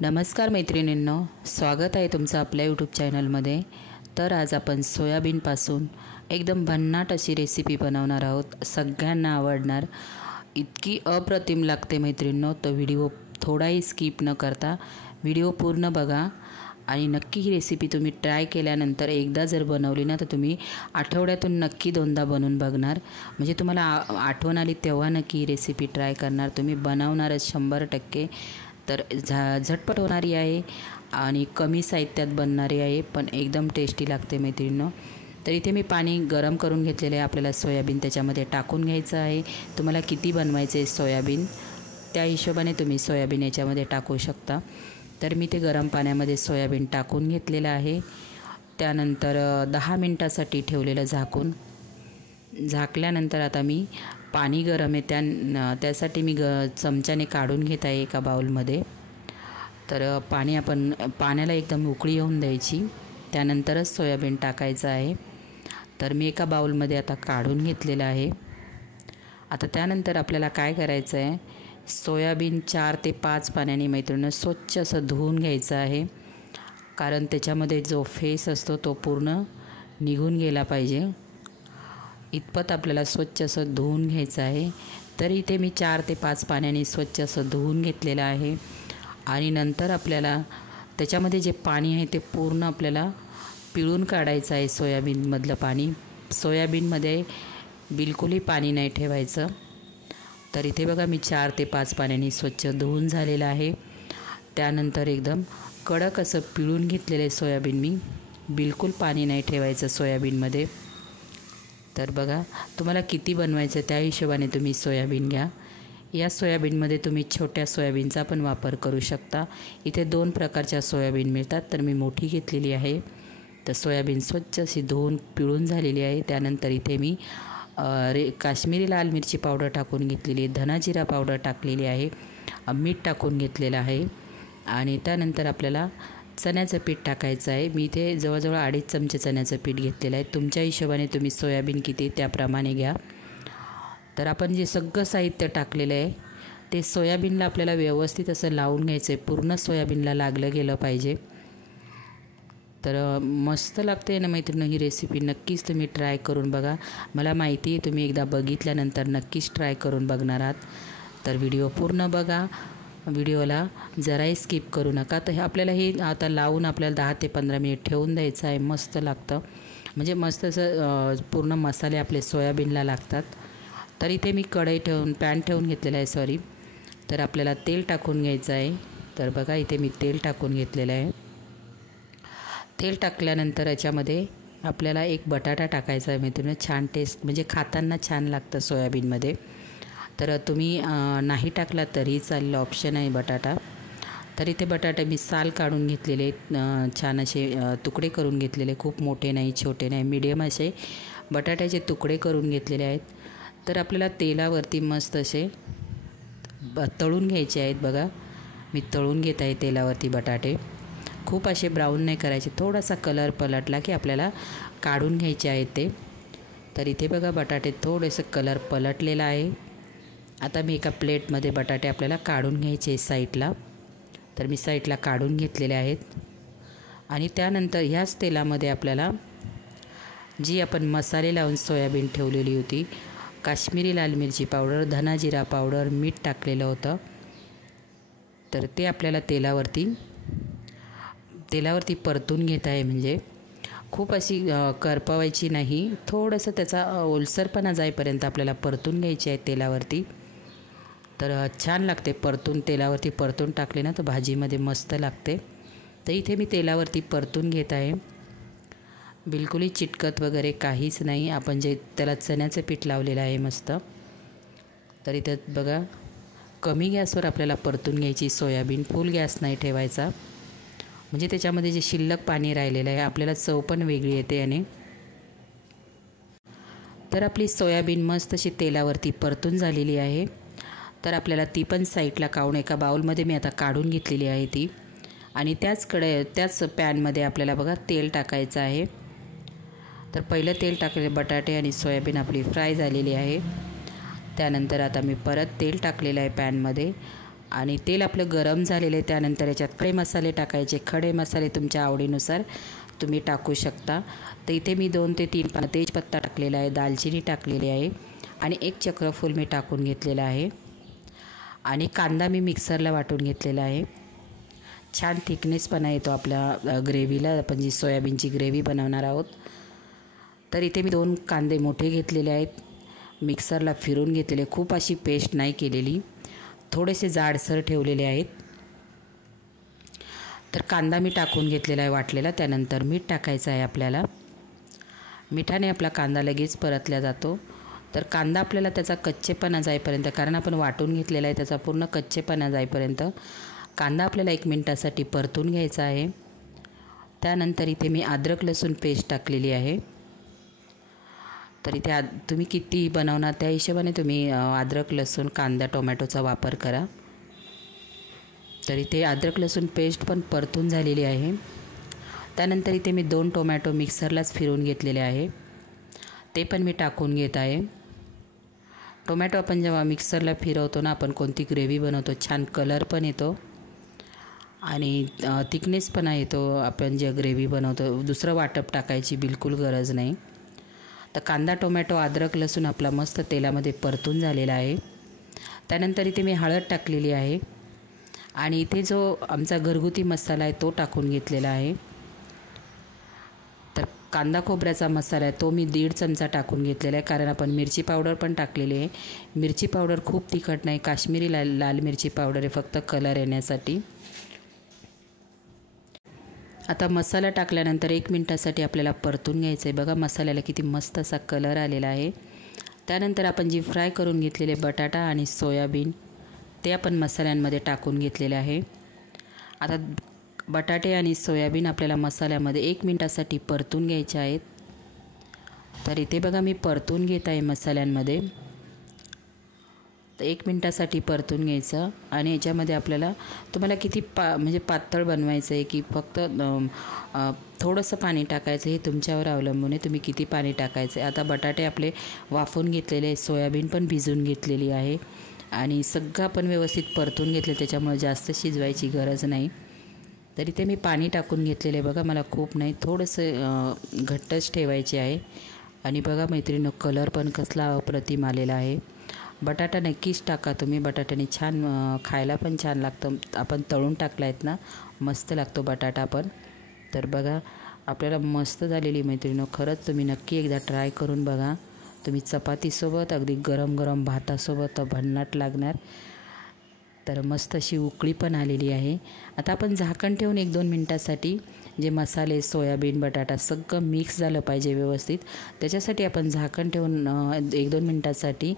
नमस्कार मैत्रिणींनो, स्वागत आहे तुमचं आपल्या यूट्यूब चॅनलमध्ये। तर आज आपण सोयाबीनपासून एकदम भन्नाट अशी रेसिपी बनवणार आहोत। सगळ्यांना आवडणार इतकी अप्रतिम लागते मैत्रिणींनो। तो व्हिडिओ थोडाही स्किप न करता व्हिडिओ पूर्ण बघा आणि नक्की ही रेसिपी तुम्ही ट्राय केल्यानंतर एकदा जर बनवली ना तर तुम्ही आठवड्यातून नक्की दोनदा बनवून बघणार। म्हणजे तुम्हाला आठवण आली तेव्हा नक्की ही रेसिपी ट्राय करणार, तुम्ही बनवणारच 100%। तर झटपट होणारी आहे आणि कमी साहित्यात बनणारी आहे, पण एकदम टेस्टी लागते मैत्रिणींनो। तर इथे मी पाणी गरम करून घेतलेले आहे। आपल्याला सोयाबीन त्याच्यामध्ये टाकून घ्यायचं आहे। तुम्हाला किती बनवायचे सोयाबीन त्या हिशोबाने तुम्ही सोयाबीन याच्यामध्ये टाकू शकता। तर मी ते गरम पाण्यामध्ये सोयाबीन टाकून घेतलेलं आहे। त्यानंतर 10 मिनिटासाठी ठेवलेलं झाकून। झाकल्यानंतर आता मी पाणी गरम आहे त्यासाठी मी चमच्याने काढून घेत आहे एका बाउलमध्ये। तर पाण्याला एकदम उकळी येऊन द्यायची, त्यानंतरच सोयाबीन टाकायचं आहे। तर मी एका बाउलमध्ये आता काढून घेतलेलं आहे। आता त्यानंतर आपल्याला काय करायचं आहे, सोयाबीन 4 ते 5 पाण्याने मैत्रिणींनो स्वच्छ असं धुवून घ्यायचं आहे, कारण त्याच्यामध्ये जो फेस असतो तो पूर्ण निघून गेला पाहिजे। इतपत आपल्याला स्वच्छ असं धुवून घ्यायचं आहे। तर इथे मी 4 ते 5 पाण्याने स्वच्छ असं धुवून घेतलेलं आहे आणि नंतर आपल्याला त्याच्यामध्ये जे पाणी आहे ते पूर्ण आपल्याला पिळून काढायचं आहे। सोयाबीनमधलं पाणी, सोयाबीनमध्ये बिलकुलही पाणी नाही ठेवायचं। तर इथे बघा मी 4 ते 5 पाण्याने स्वच्छ धुवून झालेलं आहे। त्यानंतर एकदम कडक असं पिळून घेतलेलं आहे सोयाबीन मी, बिलकुल पाणी नाही ठेवायचं सोयाबीनमध्ये। तर बघा तुम्हाला किती बनवायचं त्या हिशोबाने तुम्ही सोयाबीन घ्या। या सोयाबीनमध्ये तुम्ही छोट्या सोयाबीनचा पण वापर करू शकता। इथे 2 प्रकारच्या सोयाबीन मिळतात, तर मी मोठी घेतलेली आहे। तर सोयाबीन स्वच्छ अशी धुवून पिळून झालेली आहे। त्यानंतर इथे मी काश्मीरी लाल मिरची पावडर टाकून घेतलेली आहे, धना जिरा पावडर टाकलेली आहे, मीठ टाकून घेतलेलं आहे आणि त्यानंतर आपल्याला चण्याचं पीठ टाकायचं आहे। मी इथे जवळजवळ 2.5 चमचे चण्याचं पीठ घेतलेलं आहे। तुमच्या हिशोबाने तुम्ही सोयाबीन किती त्याप्रमाणे घ्या। तर आपण जे सगळं साहित्य टाकलेलं आहे ते सोयाबीनला आपल्याला व्यवस्थित असं लावून घ्यायचं आहे, पूर्ण सोयाबीनला लागलं गेलं पाहिजे। तर मस्त लागते ना मैत्रिणी ही रेसिपी, नक्कीच तुम्ही ट्राय करून बघा। मला माहिती आहे तुम्ही एकदा बघितल्यानंतर नक्कीच ट्राय करून बघणार आहात। तर व्हिडिओ पूर्ण बघा, व्हिडिओला जराही स्किप करू नका। तर आपल्याला हे आता लावून आपल्याला 10 ते 15 मिनिट ठेवून द्यायचं आहे। मस्त लागतं, म्हणजे मस्त असं पूर्ण मसाले आपले सोयाबीनला लागतात। तर इथे मी पॅन ठेवून घेतलेलं आहे तर आपल्याला तेल टाकून घ्यायचं आहे। तर बघा इथे मी तेल टाकून घेतलेलं आहे। तेल टाकल्यानंतर याच्यामध्ये आपल्याला एक बटाटा टाकायचा आहे मित्रांनो, छान टेस्ट म्हणजे खाताना छान लागतं सोयाबीनमध्ये। तर तुम्ही नाही टाकला तरी चालेल, ऑप्शन आहे बटाटा। तर इथे बटाटे मी साल काढून घेतलेले, छान असे तुकडे करून घेतलेले, खूप मोठे नाही छोटे नाही, मीडियम असे बटाट्याचे तुकडे करून घेतलेले आहेत। तर आपल्याला तेलावरती मस्त असे तळून घ्यायचे आहेत। बघा मी तळून घेत आहे तेलावरती बटाटे, खूप असे ब्राऊन नाही करायचे, थोडासा कलर पलटला की आपल्याला काढून घ्यायचे आहेत ते। तर इथे बघा बटाटे थोडेसे कलर पलटलेला आहे। आता मी एका प्लेटमध्ये बटाटे आपल्याला काढून घ्यायचे साईडला। तर मी साईडला काढून घेतलेले आहेत आणि त्यानंतर ह्याच तेलामध्ये आपल्याला जी आपण मसाले लावून सोयाबीन ठेवलेली होती, काश्मीरी लाल मिरची पावडर, धना जिरा पावडर, मीठ टाकलेलं होतं, तर ते आपल्याला तेलावरती परतून घेत आहे। म्हणजे खूप अशी करपवायची नाही, थोडंसं त्याचा ओलसरपणा जाईपर्यंत आपल्याला परतून घ्यायची आहे तेलावरती। तर छान लागते तेलावरती परतून टाकले ना तर भाजीमध्ये मस्त लागते। तर इथे मी तेलावरती परतून घेत आहे, बिलकुलही चिटकत वगैरे काहीच नाही, आपण जे त्याला चण्याचं पीठ लावलेलं आहे मस्त। तर इथे बघा कमी गॅसवर आपल्याला परतून घ्यायची सोयाबीन, फुल गॅस नाही ठेवायचा, म्हणजे त्याच्यामध्ये जे शिल्लक पाणी राहिलेलं आहे आपल्याला चव पण वेगळी येते याने। तर आपली सोयाबीन मस्त अशी तेलावरती परतून झालेली आहे। तर आपल्याला ती पण साईडला काढून एका बाउलमध्ये मी आता काढून घेतलेली आहे ती, आणि त्याच पॅनमध्ये आपल्याला बघा तेल टाकायचं आहे। तर पहिलं तेल टाकले, बटाटे आणि सोयाबीन आपली फ्राय झालेली आहे। त्यानंतर आता मी परत तेल टाकलेलं आहे पॅनमध्ये आणि तेल आपलं गरम झालेलं आहे. त्यानंतर याच्यात खडे मसाले टाकायचे. खडे मसाले तुमच्या आवडीनुसार तुम्ही टाकू शकता. तर इथे मी 2 ते 3 पानं तेजपत्ता टाकलेला आहे, दालचिनी टाकलेली आहे आणि 1 चक्रफूल मी टाकून घेतलेलं आहे. आणि कांदा मी मिक्सरला वाटून घेतलेला आहे. छान थिकनेसपणा येतो आपल्या ग्रेव्हीला, आपण जी सोयाबीनची ग्रेव्ही बनवणार आहोत. तर इथे मी 2 कांदे मोठे घेतलेले आहेत, मिक्सरला फिरून घेतलेले. खूप अशी पेस्ट नाही केलेली, थोडेसे जाडसर ठेवलेले आहेत. तर कांदा मी टाकून घेतलेला आहे वाटलेला. त्यानंतर मीठ टाकायचं आहे आपल्याला. मिठाने आपला कांदा लगेच परतला जातो. तर कांदा आपल्याला त्याचा कच्चेपणा जाईपर्यंत, कारण आपण वाटून घेतलेला आहे, त्याचा पूर्ण कच्चेपणा जाईपर्यंत कांदा आपल्याला 1 मिनिटासाठी परतून घ्यायचा आहे. त्यानंतर इथे मी अद्रक लसूण पेस्ट टाकलेली आहे. तर इथे तुम्ही किती बनवणार त्या हिशोबाने तुम्ही अद्रक लसूण कांदा टोमॅटोचा वापर करा. तर इथे अद्रक लसूण पेस्ट पण परतून झालेली आहे. त्यानंतर इथे मी 2 टोमॅटो मिक्सरलाच फिरवून घेतलेले आहे, ते पण मी टाकून घेत आहे. टोमॅटो आपण जेव्हा मिक्सरला फिरवतो ना, आपण कोणती ग्रेव्ही बनवतो, छान कलर पण येतो आणि थिकनेसपणा येतो. आपण जे ग्रेव्ही बनवतो दुसरं वाटप टाकायची बिलकुल गरज नाही. तर कांदा टोमॅटो अद्रक लसूण आपला मस्त तेलामध्ये परतून झालेला आहे. त्यानंतर इथे मी हळद टाकलेली आहे आणि इथे जो आमचा घरगुती मसाला आहे तो टाकून घेतलेला आहे. तर कांदा खोबऱ्याचा मसाला आहे तो मी 1.5 चमचा टाकून घेतलेला आहे, कारण आपण मिरची पावडर पण टाकलेली आहे. मिरची पावडर खूप तिखट नाही, काश्मीरी लाल मिरची पावडर आहे, फक्त कलर येण्यासाठी. आता मसाला टाकल्यानंतर 1 मिनिटासाठी आपल्याला परतून घ्यायचं आहे. बघा मसाल्याला किती मस्त असा कलर आलेला आहे. त्यानंतर आपण जी फ्राय करून घेतलेले बटाटा आणि सोयाबीन ते आपण मसाल्यांमध्ये टाकून घेतलेले आहे. आता बटाटे आणि सोयाबीन आपल्याला मसाल्यामध्ये 1 मिनिटासाठी परतून घ्यायचे आहेत. तर इथे बघा मी परतून घेत आहे मसाल्यांमध्ये. तर 1 मिनिटासाठी परतून घ्यायचं आणि याच्यामध्ये आपल्याला तुम्हाला किती म्हणजे पातळ बनवायचं आहे की फक्त थोडंसं पाणी टाकायचं हे तुमच्यावर अवलंबून आहे, तुम्ही किती पाणी टाकायचं आहे. आता बटाटे आपले वाफून घेतलेले, सोयाबीन पण भिजून घेतलेली आहे आणि सगळं आपण व्यवस्थित परतून घेतले, त्याच्यामुळे जास्त शिजवायची गरज नाही. तर इथे मी पाणी टाकून घेतलेलं आहे. बघा मला खूप नाही, थोडंसं घट्टच ठेवायचे आहे. आणि बघा मैत्रिणींनो, कलर पण कसला अप्रतिम आलेला आहे. बटाटा नक्कीच टाका तुम्ही, बटाट्याने छान खायला पण छान लागतं. आपण तळून टाकला आहेत ना, मस्त लागतो बटाटा पण. तर बघा आपल्याला मस्त झालेली मैत्रिणींनो, खरंच तुम्ही नक्की एकदा ट्राय करून बघा. तुम्ही चपातीसोबत अगदी गरम गरम भातासोबत भन्नाट लागणार. तर मस्त अशी उकळी पण आलेली आहे. आता आपण झाकण ठेवून 1-2 मिनटासाठी जे मसाले सोयाबीन बटाटा सगळं मिक्स झालं पाहिजे व्यवस्थित, त्याच्यासाठी आपण झाकण ठेवून 1-2 मिनटासाठी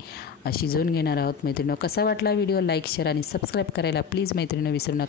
शिजवून घेणार आहोत. मैत्रिणींनो, कसा वाटला व्हिडिओ लाईक शेअर आणि सबस्क्राईब करायला प्लीज मैत्रिणींनो विसरू नका.